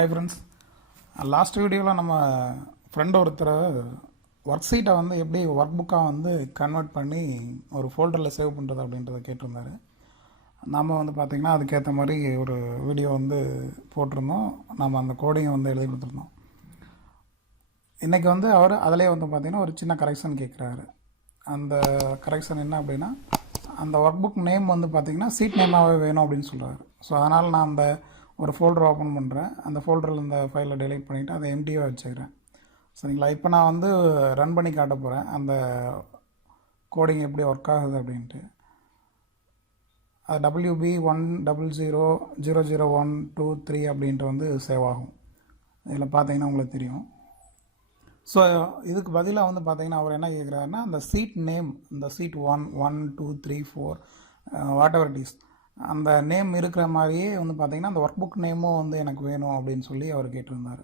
Hi friends, last வீடியோவில் நம்ம friend ஒருத்தர் ஒர்க் ஷீட்டை வந்து எப்படி ஒர்க் புக்காக வந்து கன்வெர்ட் பண்ணி ஒரு ஃபோல்டரில் சேவ் பண்ணுறது அப்படின்றத கேட்டிருந்தார். நம்ம வந்து பார்த்திங்கன்னா அதுக்கேற்ற மாதிரி ஒரு வீடியோ வந்து போட்டிருந்தோம். நம்ம அந்த கோடிங்கை வந்து எழுதி கொடுத்துருந்தோம். இன்றைக்கி வந்து அவர் அதிலே வந்து பார்த்திங்கன்னா ஒரு சின்ன கரெக்ஷன் கேட்குறாரு. அந்த கரெக்ஷன் என்ன அப்படின்னா, அந்த ஒர்க் புக் நேம் வந்து பார்த்திங்கன்னா சீட் நேமாகவே வேணும் அப்படின்னு சொல்கிறாரு. ஸோ அதனால் நான் அந்த ஒரு ஃபோல்டர் ஓப்பன் பண்ணுறேன். அந்த ஃபோல்டரில் இந்த ஃபைலை டெலீட் பண்ணிவிட்டு அதை எம்டியாக வச்சுக்கிறேன். சரிங்களா? இப்போ நான் வந்து ரன் பண்ணி காட்ட போகிறேன் அந்த கோடிங் எப்படி ஒர்க் ஆகுது அப்படின்ட்டு. அது WB100000123 அப்படின்ட்டு வந்து சேவ் ஆகும். இதில் பார்த்தீங்கன்னா உங்களுக்கு தெரியும். ஸோ இதுக்கு பதிலாக வந்து பார்த்திங்கன்னா அவர் என்ன கேட்குறாருன்னா, அந்த சீட் நேம், இந்த sheet 1, 1, 2, 3, 4 whatever it is, அந்த நேம் இருக்கிற மாதிரியே வந்து பார்த்திங்கன்னா அந்த ஒர்க் புக் நேமும் வந்து எனக்கு வேணும் அப்படின்னு சொல்லி அவர் கேட்டிருந்தார்.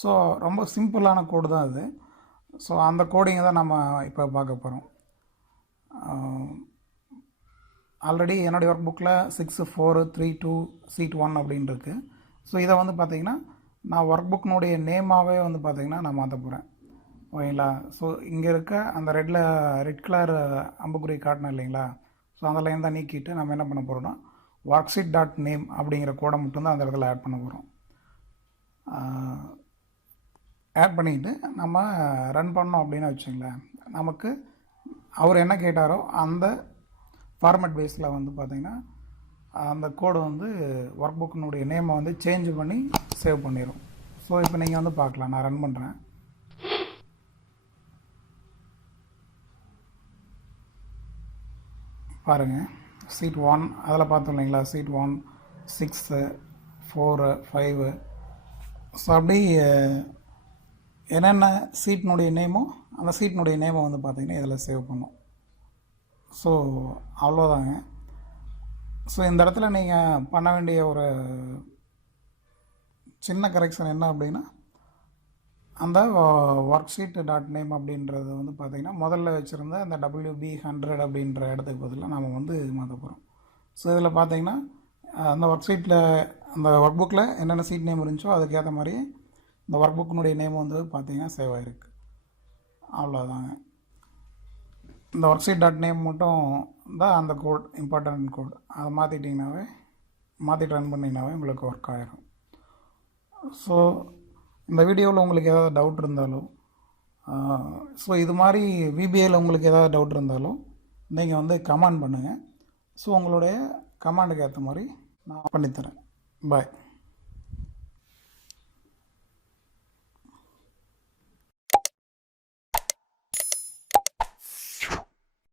ஸோ ரொம்ப சிம்பிளான கோடு தான் அது. ஸோ அந்த கோடிங்கை தான் நம்ம இப்போ பார்க்க போகிறோம். ஆல்ரெடி என்னுடைய ஒர்க் புக்கில் 643 சீட் 1 அப்படின்னு இருக்குது. ஸோ இதை வந்து பார்த்திங்கன்னா நான் ஒர்க் புக்கினுடைய நேமாகவே வந்து பார்த்திங்கன்னா நான் மாற்ற போகிறேன். ஓகேங்களா? ஸோ இங்கே இருக்க அந்த ரெட் கலர் அம்புக்குறி காட்டணும் இல்லைங்களா? ஸோ அந்த லைன் தான் நீக்கிட்டு நம்ம என்ன பண்ண போகிறோம்னா, worksheet.name அப்படிங்கிற கோடை மட்டும்தான் அந்த இடத்துல ஆட் பண்ண போகிறோம். ஆட் பண்ணிவிட்டு நம்ம ரன் பண்ணோம் அப்படின்னு வச்சுங்களேன், நமக்கு அவர் என்ன கேட்டாரோ அந்த ஃபார்மேட் பேஸில் வந்து பார்த்திங்கன்னா அந்த கோடு வந்து ஒர்க் புக்கினுடைய நேமை வந்து சேஞ்ச் பண்ணி சேவ் பண்ணிடும். ஸோ இப்போ நீங்கள் வந்து பார்க்கலாம், நான் ரன் பண்ணுறேன். பாருங்கள், சீட் 1 அதில் பார்த்தோம் இல்லைங்களா, சீட் 1, 6, 4, 5. ஸோ அப்படி என்னென்ன சீட்னுடைய நேமோ அந்த சீட்னுடைய நேமை வந்து பார்த்திங்கன்னா இதில் சேவ் பண்ணும். ஸோ அவ்வளோதாங்க. ஸோ இந்த இடத்துல நீங்கள் பண்ண வேண்டிய ஒரு சின்ன கரெக்ஷன் என்ன அப்படின்னா, அந்த worksheet.name அப்படின்றது வந்து பார்த்திங்கன்னா முதல்ல வச்சுருந்த அந்த WB100 அப்படின்ற இடத்துக்கு பதிலாக நம்ம வந்து மாற்ற போகிறோம். ஸோ இதில் பார்த்திங்கன்னா அந்த ஒர்க் அந்த ஒர்க் புக்கில் என்னென்ன சீட் நேம் இருந்துச்சோ அதுக்கேற்ற மாதிரி இந்த ஒர்க் புக்கினுடைய நேம் வந்து பார்த்திங்கன்னா சேவ் ஆகிருக்கு. அவ்வளோதாங்க. இந்த worksheet.name மட்டும் தான் அந்த கோட், இம்பார்ட்டன்ட் கோட். அதை மாற்றிட்டு ரன் பண்ணிங்கனாவே உங்களுக்கு ஒர்க் ஆகிடும். ஸோ இந்த வீடியோவில் உங்களுக்கு ஏதாவது டவுட் இருந்தாலும், ஸோ இது மாதிரி VBAயில் உங்களுக்கு ஏதாவது டவுட் இருந்தாலும் நீங்கள் வந்து கமெண்ட் பண்ணுங்கள். ஸோ உங்களுடைய கமெண்டுக்கு ஏற்ற மாதிரி நான் பண்ணித்தரேன். பாய்.